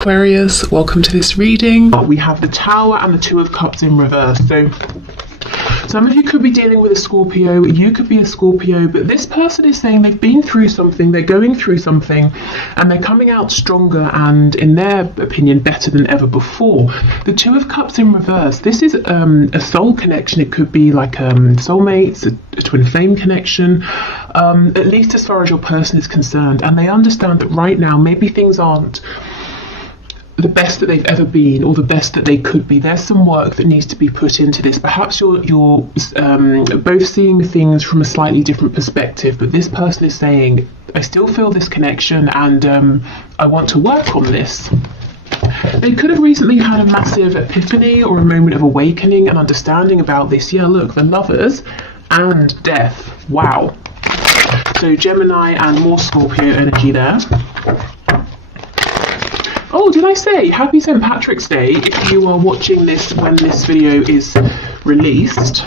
Aquarius, welcome to this reading. We have the Tower and the Two of Cups in reverse. So some of you could be dealing with a Scorpio, you could be a Scorpio, but this person is saying they've been through something, they're going through something, and they're coming out stronger and, in their opinion, better than ever before. The Two of Cups in reverse, this is a soul connection. It could be like soulmates, a twin flame connection, at least as far as your person is concerned. And they understand that right now, maybe things aren't the best that they've ever been or the best that they could be. There's some work that needs to be put into this. Perhaps you're both seeing things from a slightly different perspective, but this person is saying, I still feel this connection and I want to work on this. They could have recently had a massive epiphany or a moment of awakening and understanding about this. Yeah, look, the Lovers and Death. Wow. So Gemini and more Scorpio energy there. Oh, did I say happy St. Patrick's Day if you are watching this when this video is released.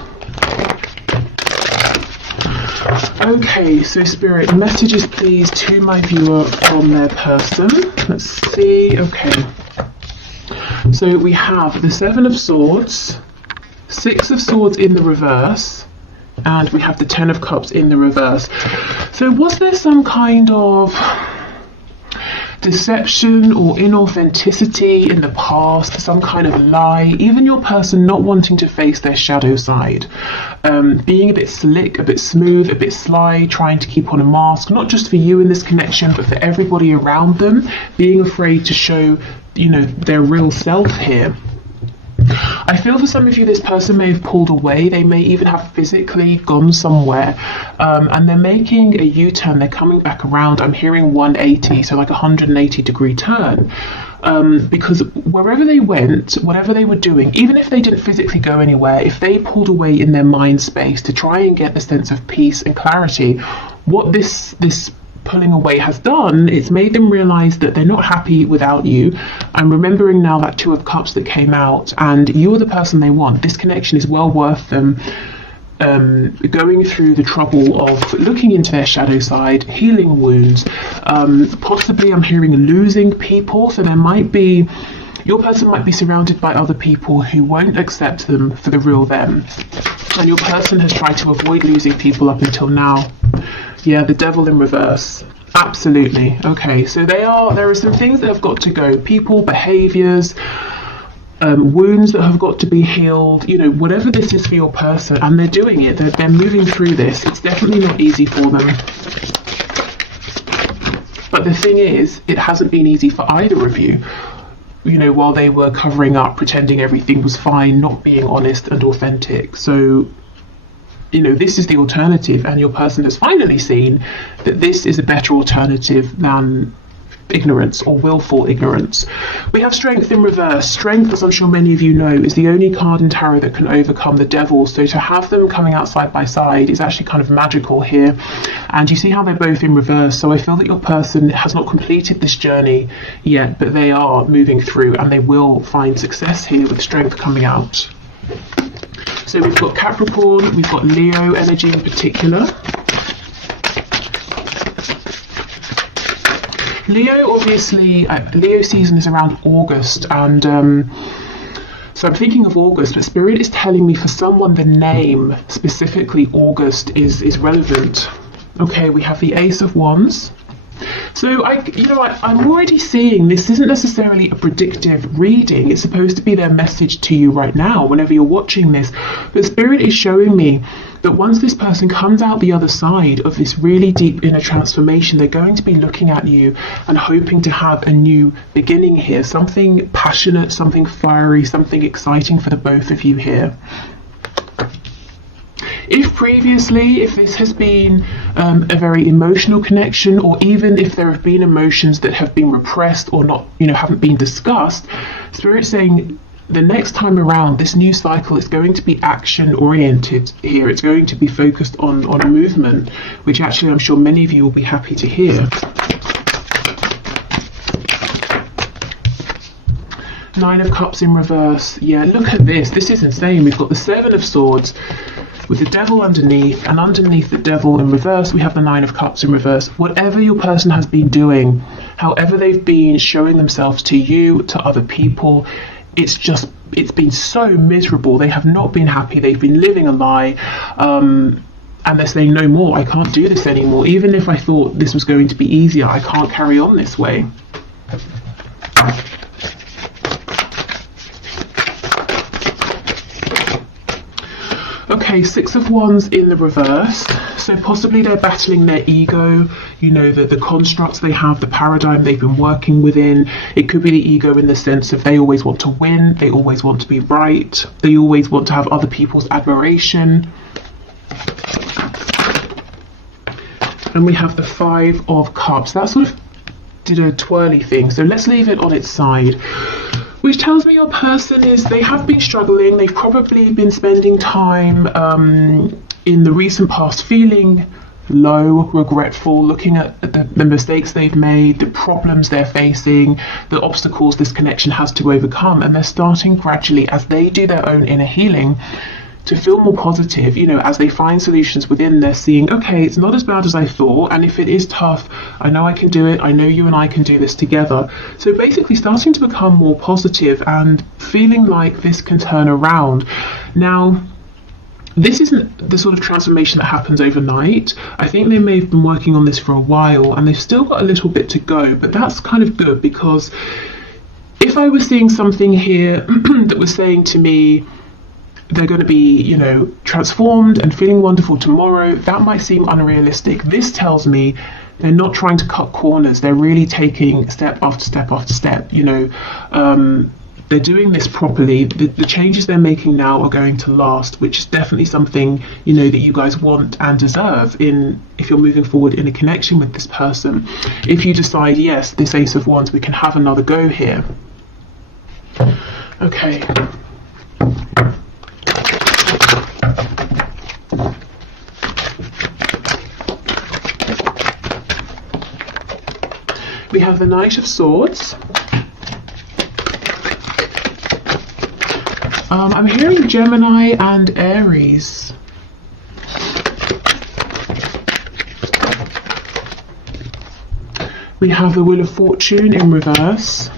Okay, so Spirit, messages please to my viewer from their person. Let's see. Okay. So we have the Seven of Swords, Six of Swords in the reverse, and we have the Ten of Cups in the reverse. So was there some kind of deception or inauthenticity in the past, some kind of lie, even your person not wanting to face their shadow side, being a bit slick, a bit smooth, a bit sly, trying to keep on a mask, not just for you in this connection, but for everybody around them, being afraid to show, their real self here. I feel for some of you, this person may have pulled away. They may even have physically gone somewhere, and they're making a U-turn. They're coming back around. I'm hearing 180, so like a 180-degree turn, because wherever they went, whatever they were doing, even if they didn't physically go anywhere, if they pulled away in their mind space to try and get the sense of peace and clarity, what this pulling away has done, it's made them realize that they're not happy without you. I'm remembering now that Two of Cups that came out, and you're the person they want. This connection is well worth them going through the trouble of looking into their shadow side, healing wounds, possibly I'm hearing losing people. So your person might be surrounded by other people who won't accept them for the real them, and your person has tried to avoid losing people up until now. Yeah, the Devil in reverse. Absolutely. Okay, so there are some things that have got to go. People, behaviors, wounds that have got to be healed, whatever this is for your person, and they're doing it. They're moving through this. It's definitely not easy for them. But the thing is, it hasn't been easy for either of you. While they were covering up, pretending everything was fine, not being honest and authentic. So this is the alternative, and your person has finally seen that this is a better alternative than ignorance or willful ignorance. We have Strength in reverse. Strength, as I'm sure many of you know, is the only card in tarot that can overcome the devil. So to have them coming out side by side is actually kind of magical here. And you see how they're both in reverse. So I feel that your person has not completed this journey yet, but they are moving through, and they will find success here with Strength coming out. So we've got Capricorn, we've got Leo energy in particular. Leo, obviously, Leo season is around August, and so I'm thinking of August, but Spirit is telling me for someone the name, specifically August, is relevant. Okay, we have the Ace of Wands. So I'm already seeing this isn't necessarily a predictive reading. It's supposed to be their message to you right now, whenever you're watching this. But Spirit is showing me that once this person comes out the other side of this really deep inner transformation, they're going to be looking at you and hoping to have a new beginning here. Something passionate, something fiery, something exciting for the both of you here. If previously, if this has been a very emotional connection, or even if there have been emotions that have been repressed or not, haven't been discussed, Spirit's saying the next time around, this new cycle is going to be action oriented here. It's going to be focused on movement, which actually I'm sure many of you will be happy to hear. Nine of Cups in reverse. Yeah, look at this. This is insane. We've got the Seven of Swords. with the devil underneath, and underneath the devil in reverse, we have the Nine of Cups in reverse. Whatever your person has been doing, however they've been showing themselves to you, to other people, it's been so miserable. They have not been happy. They've been living a lie. And they're saying, no more, I can't do this anymore. Even if I thought this was going to be easier, I can't carry on this way. Okay, Six of Wands in the reverse. So possibly they're battling their ego, you know, the constructs they have, the paradigm they've been working within. It could be the ego in the sense of they always want to win, they always want to be right, they always want to have other people's admiration. And we have the Five of Cups. That sort of did a twirly thing. So let's leave it on its side. Which tells me your person they have been struggling. They've probably been spending time in the recent past feeling low, regretful, looking at the mistakes they've made, the problems they're facing, the obstacles this connection has to overcome. And they're starting gradually, as they do their own inner healing, to feel more positive. You know, as they find solutions within, they're seeing, okay, it's not as bad as I thought, and if it is tough, I know I can do it, I know you and I can do this together. So basically starting to become more positive and feeling like this can turn around. Now, this isn't the sort of transformation that happens overnight. I think they may have been working on this for a while and they've still got a little bit to go, but that's kind of good, because if I was seeing something here that was saying to me, they're going to be, you know, transformed and feeling wonderful tomorrow, that might seem unrealistic. This tells me they're not trying to cut corners. They're really taking step after step after step. You know, they're doing this properly. The changes they're making now are going to last, which is definitely something, you know, that you guys want and deserve if you're moving forward in a connection with this person. If you decide, yes, this Ace of Wands, we can have another go here. Okay. We have the Knight of Swords. I'm hearing Gemini and Aries. We have the Wheel of Fortune in reverse.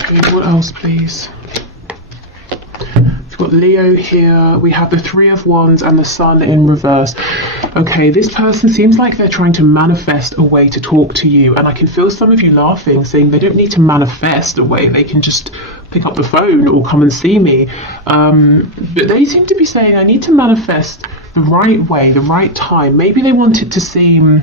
Okay, what else, please? We've got Leo here. We have the Three of Wands and the Sun in reverse. Okay, this person seems like they're trying to manifest a way to talk to you, and I can feel some of you laughing, saying they don't need to manifest a way, they can just pick up the phone or come and see me. But they seem to be saying, I need to manifest the right way, the right time. Maybe they want it to seem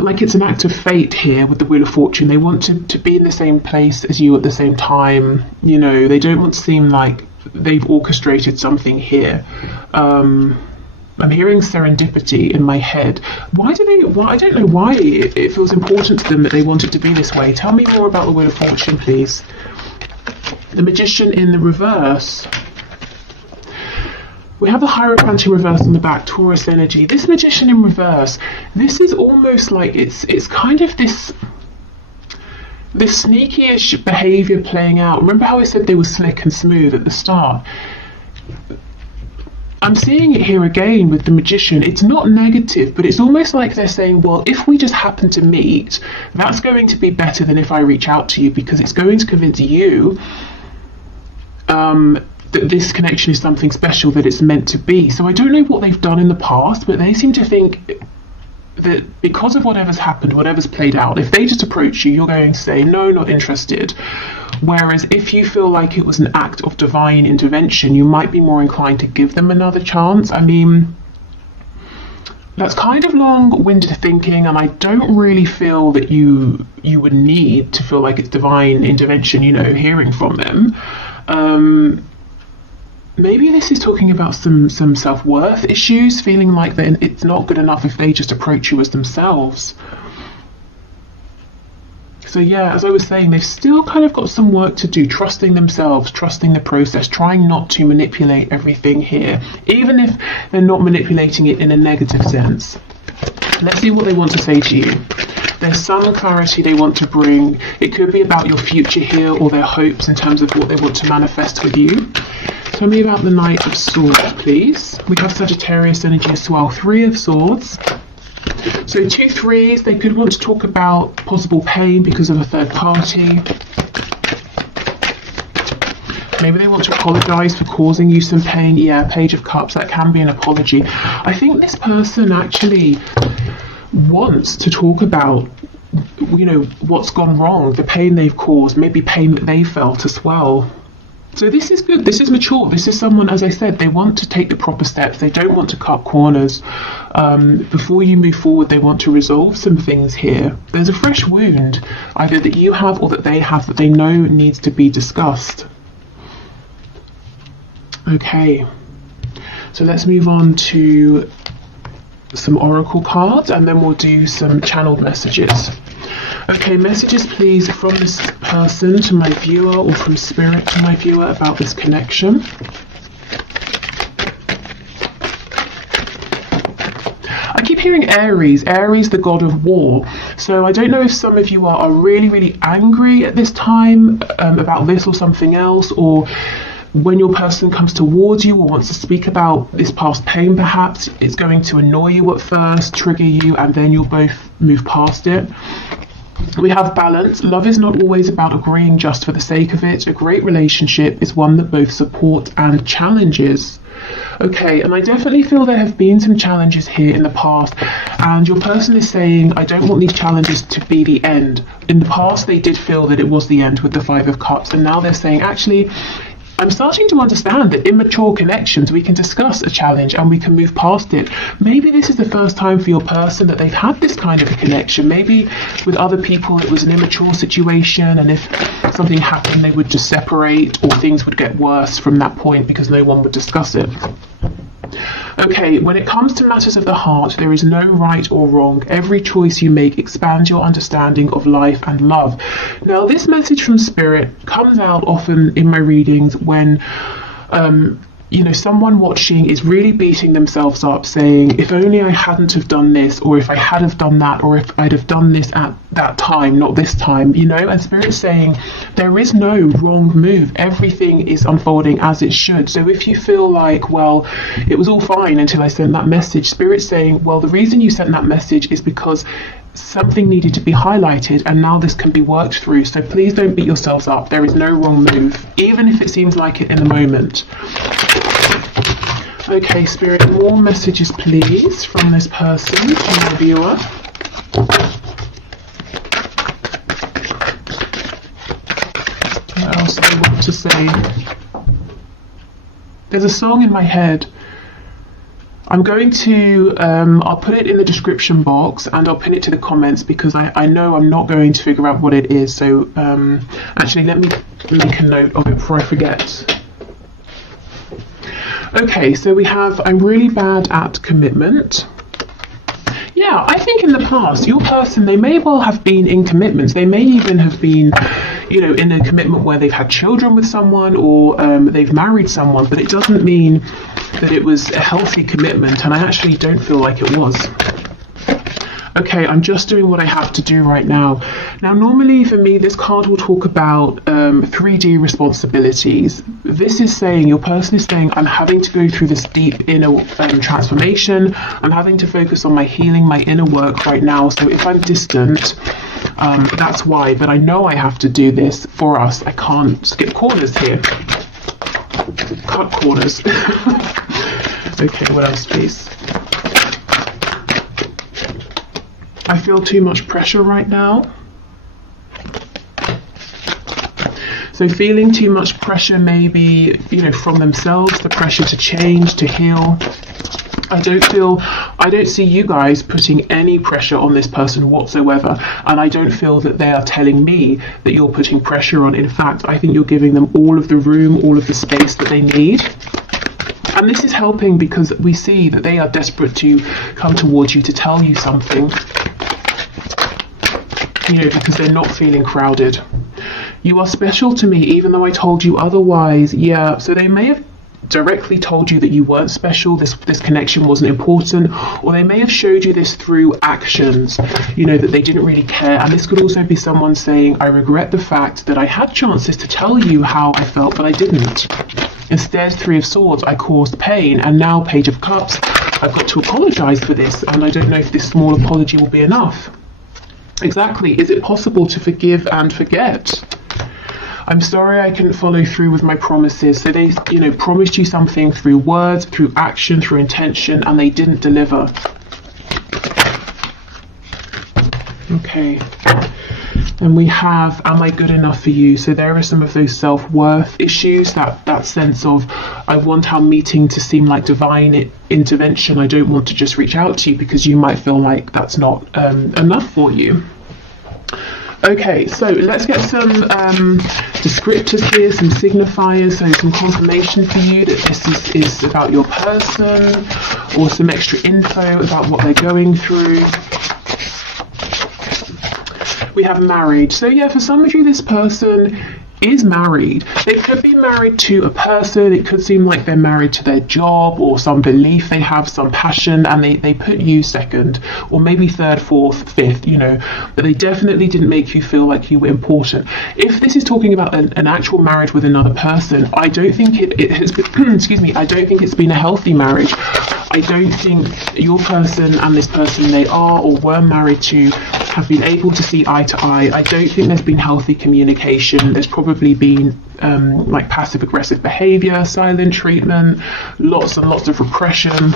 like it's an act of fate here with the Wheel of Fortune. They want to be in the same place as you at the same time. You know, they don't want to seem like they've orchestrated something here. I'm hearing serendipity in my head. I don't know why it feels important to them that they want it to be this way. Tell me more about the Wheel of Fortune, please. The Magician in the reverse. We have the Hierophant in reverse on the back, Taurus energy. This Magician in reverse, this is almost like it's kind of this sneaky-ish behaviour playing out. Remember how I said they were slick and smooth at the start? I'm seeing it here again with the Magician. It's not negative, but it's almost like they're saying, well, if we just happen to meet, that's going to be better than if I reach out to you, because it's going to convince you that this connection is something special, that it's meant to be. So I don't know what they've done in the past, but they seem to think that because of whatever's happened, whatever's played out, if they just approach you, you're going to say, no, not interested. Whereas if you feel like it was an act of divine intervention, you might be more inclined to give them another chance. I mean, that's kind of long-winded thinking, and I don't really feel that you would need to feel like it's divine intervention, you know, hearing from them. Maybe this is talking about some self-worth issues, feeling like that it's not good enough if they just approach you as themselves. So yeah, as I was saying, they've still kind of got some work to do, trusting themselves, trusting the process, trying not to manipulate everything here, even if they're not manipulating it in a negative sense. Let's see what they want to say to you. There's some clarity they want to bring. It could be about your future here, or their hopes in terms of what they want to manifest with you. Tell me about the Knight of Swords, please. We have Sagittarius energy as well. 3 of Swords. So 2 threes, they could want to talk about possible pain because of a third party. Maybe they want to apologise for causing you some pain. Yeah, Page of Cups, that can be an apology. I think this person actually wants to talk about, you know, what's gone wrong, the pain they've caused, maybe pain that they felt as well. So this is good, this is mature, this is someone, as I said, they want to take the proper steps, they don't want to cut corners. Before you move forward, they want to resolve some things here. There's a fresh wound, either that you have or that they have, that they know needs to be discussed. Okay, so let's move on to some oracle cards, and then we'll do some channeled messages. Okay, messages please from this person to my viewer, or from spirit to my viewer, about this connection. I keep hearing Aries, Aries the god of war. So I don't know if some of you are really, really angry at this time about this or something else, or when your person comes towards you or wants to speak about this past pain, perhaps it's going to annoy you at first, trigger you, and then you'll both move past it. We have balance. Love is not always about agreeing just for the sake of it. A great relationship is one that both supports and challenges. Okay, and I definitely feel there have been some challenges here in the past, and your person is saying, I don't want these challenges to be the end. In the past, they did feel that it was the end with the 5 of Cups, and now they're saying, actually, I'm starting to understand that in mature connections, we can discuss a challenge and we can move past it. Maybe this is the first time for your person that they've had this kind of a connection. Maybe with other people it was an immature situation, and if something happened they would just separate, or things would get worse from that point because no one would discuss it. Okay, when it comes to matters of the heart, there is no right or wrong. Every choice you make expands your understanding of life and love. Now, this message from Spirit comes out often in my readings when you know, someone watching is really beating themselves up, saying, if only I hadn't have done this, or if I had have done that, or if I'd have done this at that time, not this time, you know. And Spirit's saying there is no wrong move. Everything is unfolding as it should. So if you feel like, well, it was all fine until I sent that message, Spirit's saying, well, the reason you sent that message is because something needed to be highlighted, and now this can be worked through. So please don't beat yourselves up. There is no wrong move, even if it seems like it in the moment. Okay, Spirit, more messages please from this person, from the viewer. What else do I want to say? There's a song in my head. I'm going to, I'll put it in the description box, and I'll pin it to the comments, because I know I'm not going to figure out what it is. So actually, let me make a note of it before I forget. Okay, so we have, I'm really bad at commitment. Yeah, I think in the past, your person, they may well have been in commitments. They may even have been, you know, in a commitment where they've had children with someone, or they've married someone, but it doesn't mean that it was a healthy commitment, and I actually don't feel like it was. Okay, I'm just doing what I have to do right now. Now, normally for me, this card will talk about 3D responsibilities. This is saying, your person is saying, I'm having to go through this deep inner transformation. I'm having to focus on my healing, my inner work right now. So if I'm distant, that's why. But I know I have to do this for us. I can't skip corners here. Cut corners. Okay, what else, please? I feel too much pressure right now. So feeling too much pressure, maybe, you know, from themselves, the pressure to change, to heal. I don't see you guys putting any pressure on this person whatsoever, and I don't feel that they are telling me that you're putting pressure on. In fact, I think you're giving them all of the room, all of the space that they need. And this is helping, because we see that they are desperate to come towards you to tell you something, you know, because they're not feeling crowded. You are special to me, even though I told you otherwise. Yeah, so they may have directly told you that you weren't special, this connection wasn't important, or they may have showed you this through actions, you know, that they didn't really care. And this could also be someone saying, I regret the fact that I had chances to tell you how I felt, but I didn't. Instead, Three of Swords, I caused pain, and now Page of Cups, I've got to apologise for this, and I don't know if this small apology will be enough. Exactly. Is it possible to forgive and forget? I'm sorry I couldn't follow through with my promises. So they, you know, promised you something through words, through action, through intention, and they didn't deliver. Okay. And we have, am I good enough for you? So there are some of those self-worth issues, that sense of, I want our meeting to seem like divine intervention. I don't want to just reach out to you because you might feel like that's not enough for you. Okay, so let's get some descriptors here, some signifiers, so some confirmation for you that this is about your person, or some extra info about what they're going through. We have married. So yeah, for some of you, this person is married. They could be married to a person. It could seem like they're married to their job or some belief they have, some passion, and they put you second, or maybe third, fourth, fifth, you know, but they definitely didn't make you feel like you were important. If this is talking about an actual marriage with another person, I don't think it has been, excuse me, I don't think it's been a healthy marriage. I don't think your person and this person they are or were married to have been able to see eye to eye. I don't think there's been healthy communication. There's probably been like passive aggressive behavior, silent treatment, lots and lots of repression.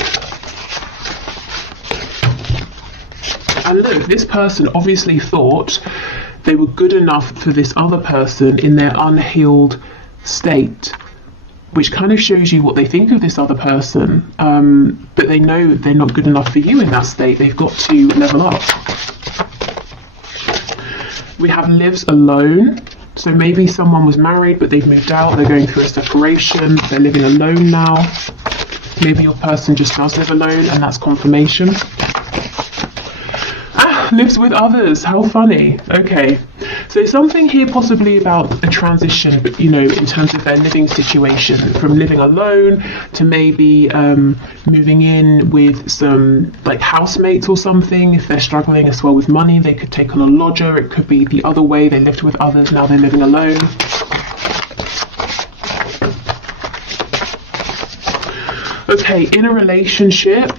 And look, this person obviously thought they were good enough for this other person in their unhealed state, which kind of shows you what they think of this other person, but they know they're not good enough for you in that state. They've got to level up. We have lives alone. So maybe someone was married, but they've moved out. They're going through a separation. They're living alone now. Maybe your person just does live alone, and that's confirmation. Lives with others. How funny. Okay. So something here possibly about a transition, but you know, in terms of their living situation, from living alone to maybe moving in with some like housemates or something. If they're struggling as well with money, they could take on a lodger. It could be the other way. They lived with others, now they're living alone. Okay, in a relationship,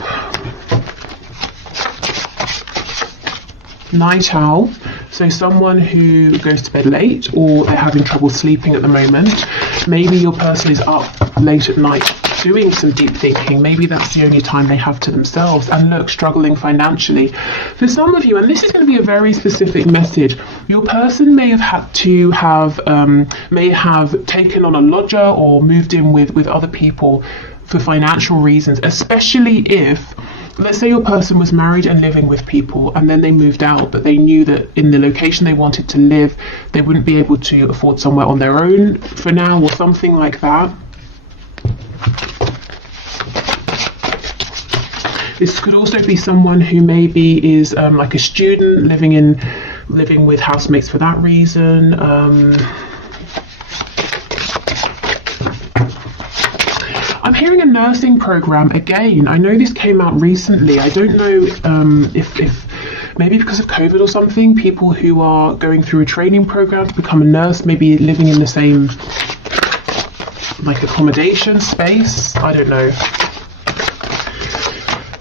night owl. So someone who goes to bed late, or they're having trouble sleeping at the moment. Maybe your person is up late at night doing some deep thinking. Maybe that's the only time they have to themselves. And look, struggling financially. For some of you, and this is going to be a very specific message, your person may have had to have, may have taken on a lodger or moved in with other people for financial reasons, especially if, let's say your person was married and living with people and then they moved out, but they knew that in the location they wanted to live, they wouldn't be able to afford somewhere on their own for now or something like that. This could also be someone who maybe is like a student living with housemates for that reason. I'm hearing a nursing program again. I know this came out recently. I don't know if maybe because of COVID or something, people who are going through a training program to become a nurse, maybe living in the same like accommodation space. I don't know.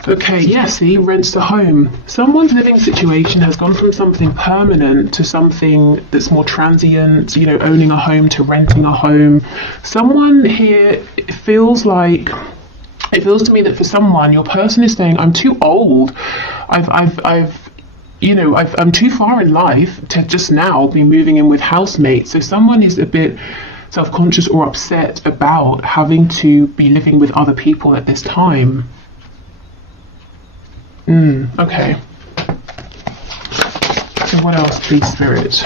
Okay, yeah, see, rents a home. Someone's living situation has gone from something permanent to something that's more transient, you know, owning a home to renting a home. Someone here, it feels to me that for someone, your person is saying, I'm too old. I'm too far in life to just now be moving in with housemates. So someone is a bit self-conscious or upset about having to be living with other people at this time. Okay. So what else, please, Spirit?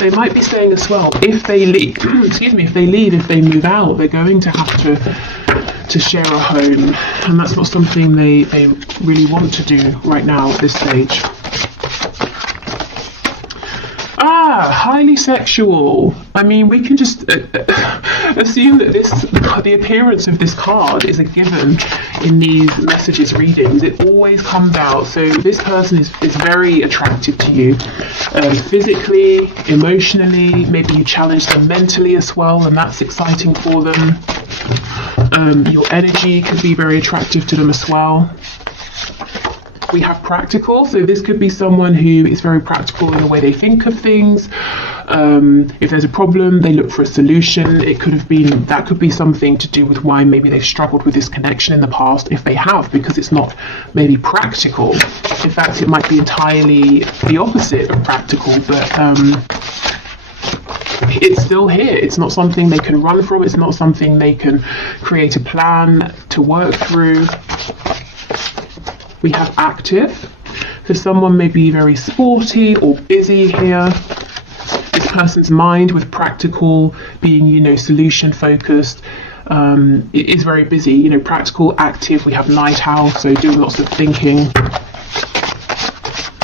They might be saying as well, if they leave, if they move out, they're going to have to share a home, and that's not something they really want to do right now at this stage. highly sexual. I mean, we can just assume that the appearance of this card is a given in these messages readings. It always comes out. So this person is very attractive to you, physically, emotionally. Maybe you challenge them mentally as well, and that's exciting for them. Your energy could be very attractive to them as well. We have practical, so this could be someone who is very practical in the way they think of things. If there's a problem, they look for a solution. That could be something to do with why maybe they've struggled with this connection in the past, if they have, because it's not maybe practical. In fact, it might be entirely the opposite of practical, but it's still here. It's not something they can run from. It's not something they can create a plan to work through. We have active. So someone may be very sporty or busy here. This person's mind, with practical being, solution focused, is very busy. Practical, active. We have night owl, so doing lots of thinking.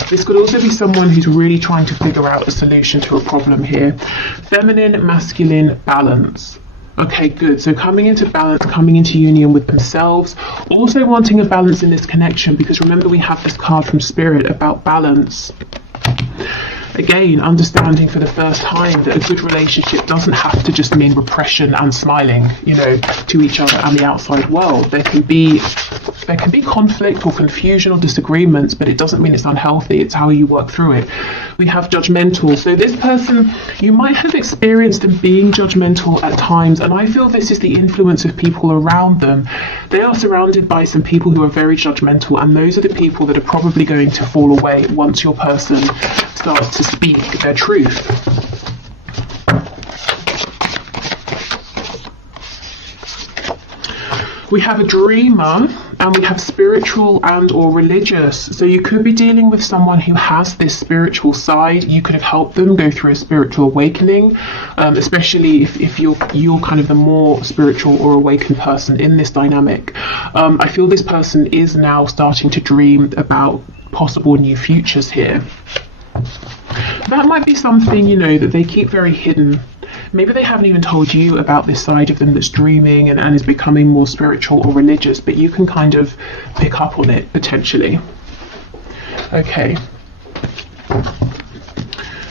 This could also be someone who's really trying to figure out a solution to a problem here. Feminine, masculine, balance. Okay, good. So coming into balance, coming into union with themselves, also wanting a balance in this connection, because remember we have this card from Spirit about balance. Again, understanding for the first time that a good relationship doesn't have to just mean repression and smiling, to each other and the outside world. There can be conflict or confusion or disagreements, but it doesn't mean it's unhealthy. It's how you work through it. We have judgmental. So this person, you might have experienced them being judgmental at times, and I feel this is the influence of people around them. They are surrounded by some people who are very judgmental, and those are the people that are probably going to fall away once your person starts to speak their truth. We have a dreamer, and we have spiritual and or religious. So you could be dealing with someone who has this spiritual side. You could have helped them go through a spiritual awakening, especially if you're kind of the more spiritual or awakened person in this dynamic. I feel this person is now starting to dream about possible new futures here. That might be something, that they keep very hidden. Maybe they haven't even told you about this side of them that's dreaming and is becoming more spiritual or religious, but you can kind of pick up on it potentially. Okay.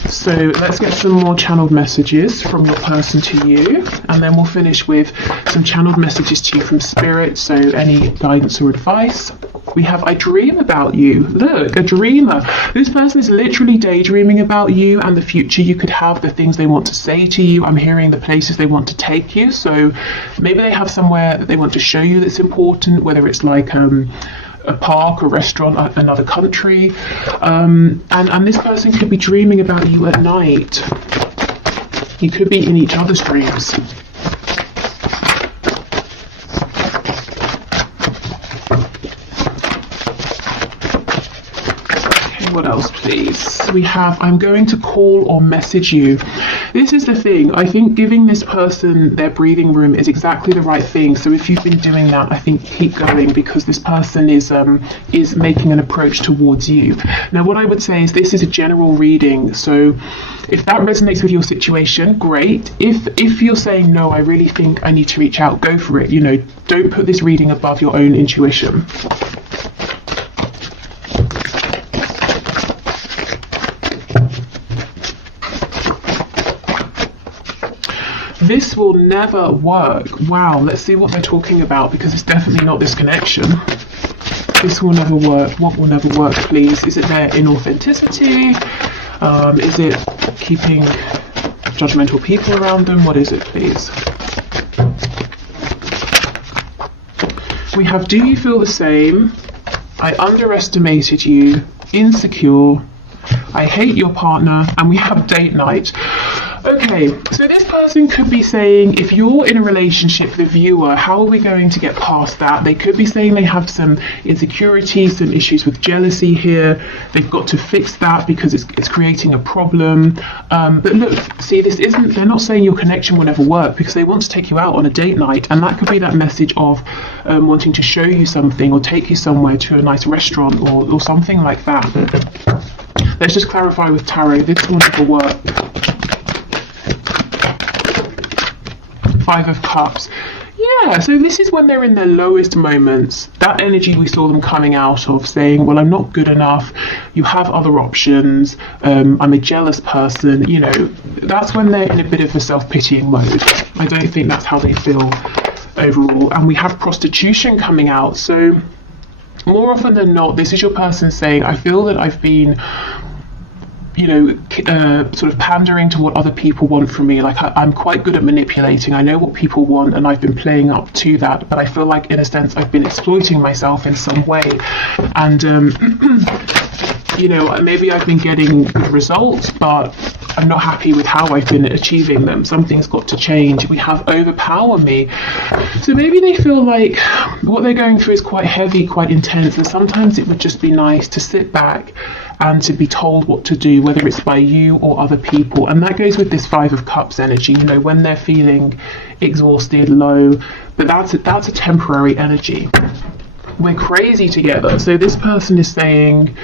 So let's get some more channeled messages from your person to you, and then we'll finish with some channeled messages to you from Spirit, so any guidance or advice. We have, I dream about you. Look, a dreamer. This person is literally daydreaming about you and the future you could have, the things they want to say to you. I'm hearing the places they want to take you. So maybe they have somewhere that they want to show you that's important, whether it's like a park, a restaurant, another country. And this person could be dreaming about you at night. You could be in each other's dreams. What else, please? We have, I'm going to call or message you. This is the thing. I think giving this person their breathing room is exactly the right thing. So if you've been doing that, I think keep going, because this person is making an approach towards you. Now, what I would say is this is a general reading. So if that resonates with your situation, great. If you're saying, no, I really think I need to reach out, go for it. Don't put this reading above your own intuition. This will never work. Wow, let's see what they're talking about, because it's definitely not this connection. This will never work. What will never work, please? Is it their inauthenticity? Is it keeping judgmental people around them? What is it, please? We have, do you feel the same? I underestimated you. Insecure. I hate your partner. And we have date night. Okay, so this person could be saying, if you're in a relationship, the viewer, how are we going to get past that? They could be saying they have some insecurities, some issues with jealousy here. They've got to fix that because it's creating a problem. But look, see, they're not saying your connection will never work, because they want to take you out on a date night. And that could be that message of wanting to show you something or take you somewhere to a nice restaurant or something like that. Let's just clarify with tarot, this will never work. Five of Cups. Yeah, so this is when they're in their lowest moments. That energy we saw them coming out of, saying, well, I'm not good enough, you have other options, I'm a jealous person, you know, that's when they're in a bit of a self-pitying mode. I don't think that's how they feel overall. And we have prostitution coming out, so more often than not, this is your person saying, I feel that I've been, you know, sort of pandering to what other people want from me. Like I'm quite good at manipulating. I know what people want and I've been playing up to that, but I feel like in a sense I've been exploiting myself in some way. And, you know, maybe I've been getting good results, but I'm not happy with how I've been achieving them. Something's got to change. We have overpower me. So maybe they feel like what they're going through is quite heavy, quite intense, and sometimes it would just be nice to sit back and to be told what to do, whether it's by you or other people. And that goes with this Five of Cups energy, you know, when they're feeling exhausted, low, but that's a temporary energy. We're crazy together. So this person is saying,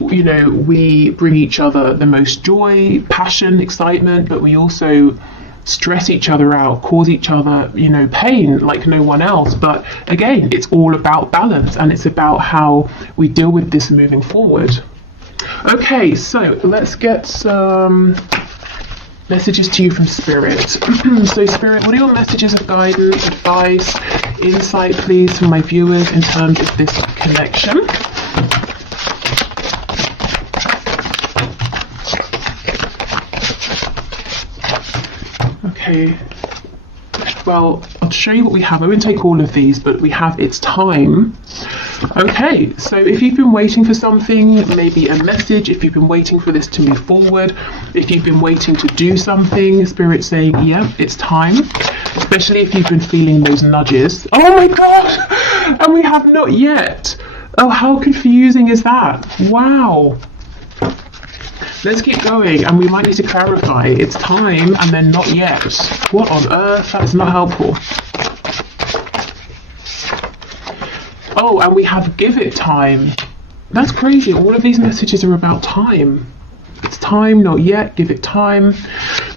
you know, we bring each other the most joy, passion, excitement, but we also stress each other out, cause each other, you know, pain like no one else. But again, it's all about balance, and it's about how we deal with this moving forward. Okay, so let's get some messages to you from Spirit. So Spirit, what are your messages of guidance, advice, insight, please, for my viewers in terms of this connection? Okay, well, I'll show you what we have. I won't take all of these, but we have It's Time. Okay, so if you've been waiting for something, maybe a message, if you've been waiting for this to move forward, if you've been waiting to do something, Spirit saying, yeah, it's time. Especially if you've been feeling those nudges. Oh my God! And we have not yet. Oh, how confusing is that? Wow. Let's keep going, and we might need to clarify. It's time and then not yet. What on earth? That's not helpful. Oh, and we have give it time. That's crazy. All of these messages are about time. It's time, not yet, give it time.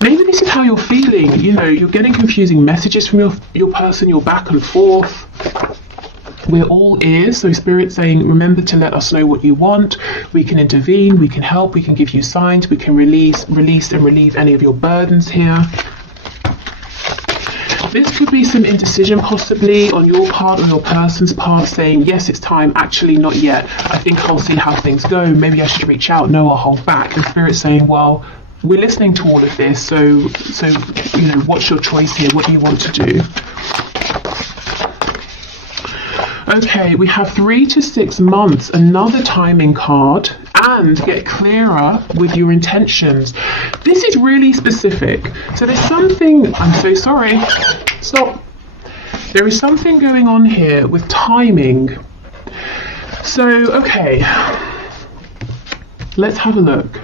Maybe this is how you're feeling. You know, you're getting confusing messages from your person, you're back and forth. We're all ears, so Spirit saying, remember to let us know what you want. We can intervene, we can help, we can give you signs, we can release and relieve any of your burdens here. This could be some indecision possibly on your part or your person's part, saying, yes, it's time, actually not yet. I think I'll see how things go. Maybe I should reach out. No, I'll hold back. And Spirit saying, well, we're listening to all of this, so you know, what's your choice here? What do you want to do? Okay, we have 3 to 6 months, another timing card, and get clearer with your intentions. This is really specific. So there's something, I'm so sorry, stop. There is something going on here with timing. So, okay, let's have a look.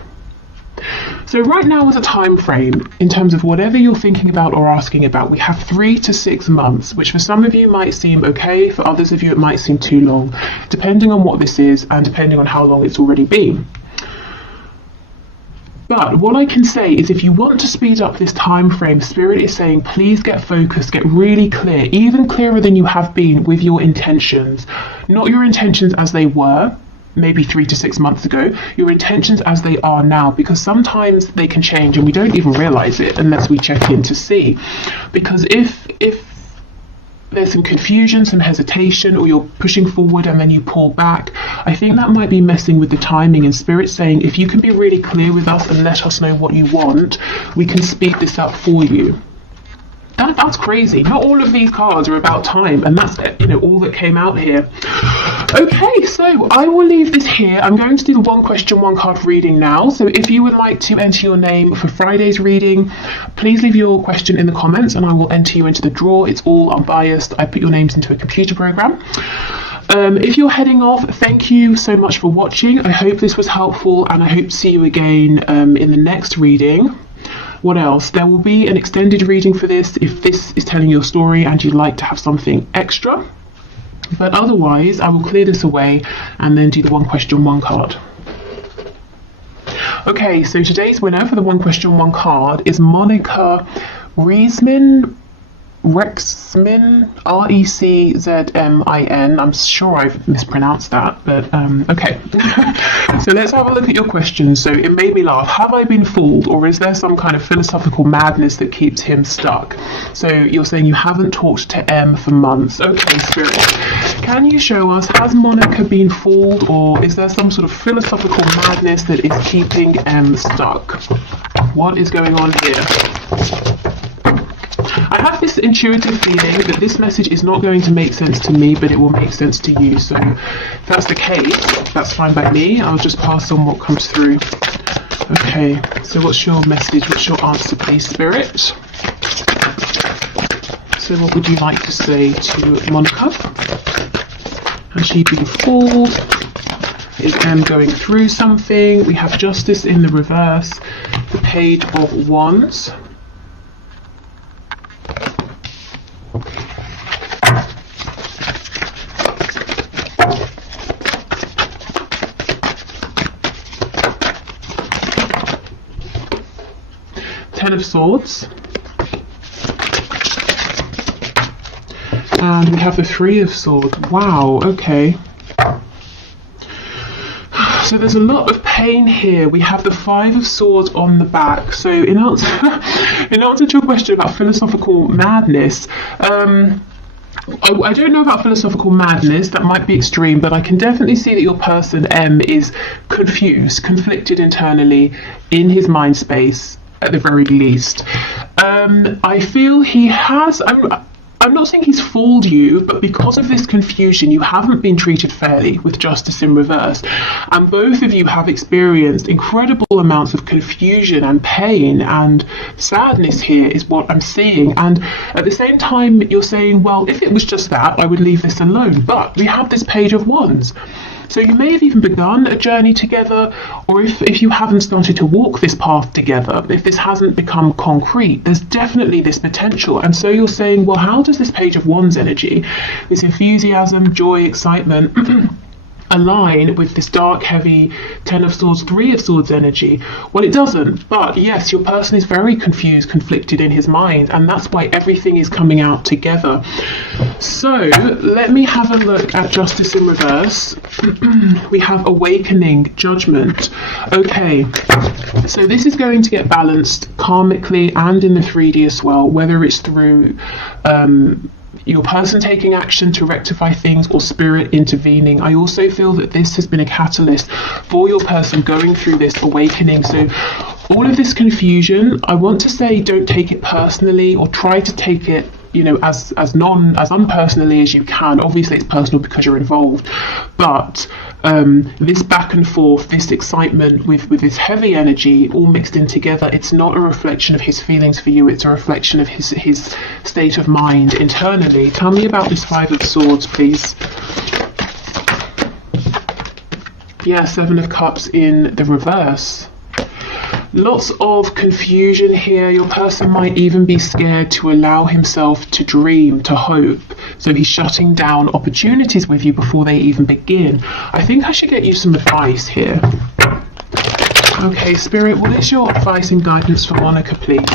So right now is a time frame in terms of whatever you're thinking about or asking about. We have 3 to 6 months, which for some of you might seem okay, for others of you it might seem too long, depending on what this is and depending on how long it's already been. But what I can say is if you want to speed up this time frame, Spirit is saying please get focused, get really clear, even clearer than you have been with your intentions. Not your intentions as they were, maybe 3 to 6 months ago, your intentions as they are now, because sometimes they can change and we don't even realize it unless we check in to see. Because if there's some confusion, some hesitation, or you're pushing forward and then you pull back, I think that might be messing with the timing. And Spirit saying, if you can be really clear with us and let us know what you want, we can speed this up for you. That's crazy. Not all of these cards are about time, and that's, you know, all that came out here. Okay, so I will leave this here. I'm going to do the 1 question, 1 card reading now. So if you would like to enter your name for Friday's reading, please leave your question in the comments and I will enter you into the draw. It's all unbiased. I put your names into a computer program. If you're heading off, thank you so much for watching. I hope this was helpful, and I hope to see you again in the next reading. What else? There will be an extended reading for this if this is telling your story and you'd like to have something extra. But otherwise, I will clear this away and then do the 1 question, 1 card. Okay, so today's winner for the 1 question, 1 card is Monica Riesman. Rexmin, Reczmin. I'm sure I've mispronounced that, but okay. So let's have a look at your question. So it made me laugh. Have I been fooled, or is there some kind of philosophical madness that keeps him stuck? So you're saying you haven't talked to M for months. Okay, Spirit. Can you show us, has Monica been fooled, or is there some sort of philosophical madness that is keeping M stuck? What is going on here? I have this intuitive feeling that this message is not going to make sense to me, but it will make sense to you. So if that's the case, that's fine by me. I'll just pass on what comes through. Okay, so what's your message? What's your answer, please, Spirit? So what would you like to say to Monica? Has she been fooled? Is M going through something? We have Justice in the reverse, the Page of Wands. Ten of Swords, and we have the Three of Swords. Wow, okay. So there's a lot of pain here. We have the Five of Swords on the back. So in answer to your question about philosophical madness, I don't know about philosophical madness, that might be extreme, but I can definitely see that your person M is confused, conflicted internally in his mind space, at the very least. I feel he has, I'm not saying he's fooled you, but because of this confusion, you haven't been treated fairly with Justice in reverse. And both of you have experienced incredible amounts of confusion and pain and sadness here is what I'm seeing. And at the same time, you're saying, well, if it was just that, I would leave this alone. But we have this Page of Wands. So you may have even begun a journey together, or if you haven't started to walk this path together, if this hasn't become concrete, there's definitely this potential. And so you're saying, well, how does this Page of Wands energy, this enthusiasm, joy, excitement, align with this dark, heavy Ten of Swords, Three of Swords energy? Well, it doesn't. But yes, your person is very confused, conflicted in his mind, and that's why everything is coming out together. So let me have a look at Justice in reverse. We have Awakening, Judgment. Okay, so this is going to get balanced karmically and in the 3D as well, whether it's through your person taking action to rectify things or spirit intervening. I also feel that this has been a catalyst for your person going through this awakening. So all of this confusion, I want to say, don't take it personally, or try to take it, you know, as unpersonally as you can. Obviously it's personal because you're involved, but this back and forth, this excitement with this heavy energy all mixed in together, it's not a reflection of his feelings for you, it's a reflection of his state of mind internally. Tell me about this Five of Swords, please. Yeah, Seven of Cups in the reverse. Lots of confusion here. Your person might even be scared to allow himself to dream, to hope. So he's shutting down opportunities with you before they even begin. I think I should get you some advice here. Okay, Spirit, what is your advice and guidance for Monica, please?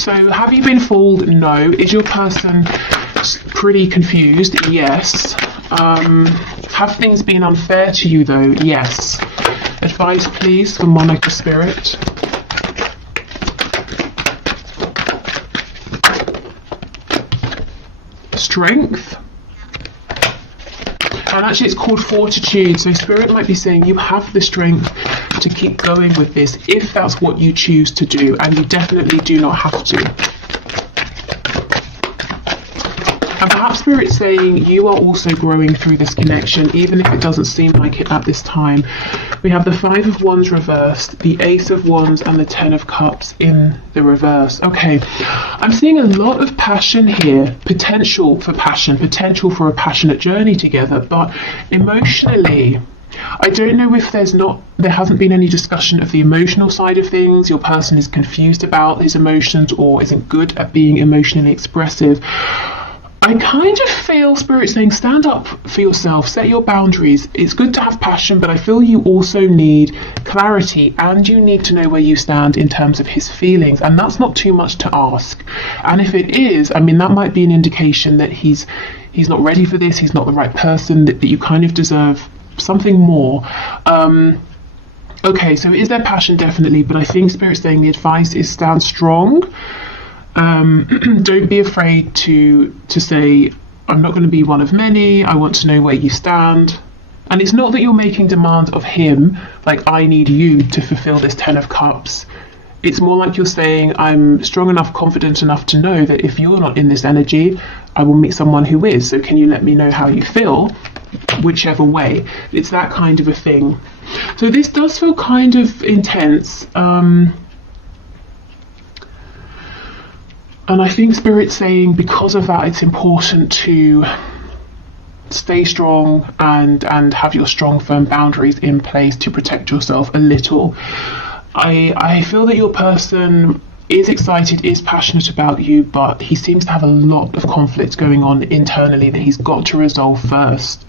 So have you been fooled? No. Is your person pretty confused? Yes. Have things been unfair to you though? Yes. Advice, please, for Monica, Spirit. Strength. And actually it's called fortitude. So Spirit might be saying you have the strength to keep going with this if that's what you choose to do, and you definitely do not have to. And perhaps Spirit's saying you are also growing through this connection, even if it doesn't seem like it at this time. We have the Five of Wands reversed, the Ace of Wands, and the Ten of Cups in the reverse. Okay, I'm seeing a lot of passion here, potential for passion, potential for a passionate journey together, but emotionally, I don't know if there hasn't been any discussion of the emotional side of things. Your person is confused about his emotions or isn't good at being emotionally expressive. I kind of feel Spirit saying stand up for yourself, set your boundaries. It's good to have passion, but I feel you also need clarity, and you need to know where you stand in terms of his feelings, and that's not too much to ask. And if it is, I mean, that might be an indication that he's not ready for this, he's not the right person, that you kind of deserve something more. Okay, so is there passion? Definitely, but I think Spirit's saying the advice is stand strong. Don't be afraid to say, I'm not going to be one of many, I want to know where you stand. And it's not that you're making demands of him, like I need you to fulfill this 10 of Cups. It's more like you're saying, I'm strong enough, confident enough to know that if you're not in this energy, I will meet someone who is. So can you let me know how you feel? Whichever way. It's that kind of a thing. So this does feel kind of intense. And I think Spirit's saying because of that, it's important to stay strong and have your strong, firm boundaries in place to protect yourself a little. I feel that your person is excited, is passionate about you, but he seems to have a lot of conflict going on internally that he's got to resolve first.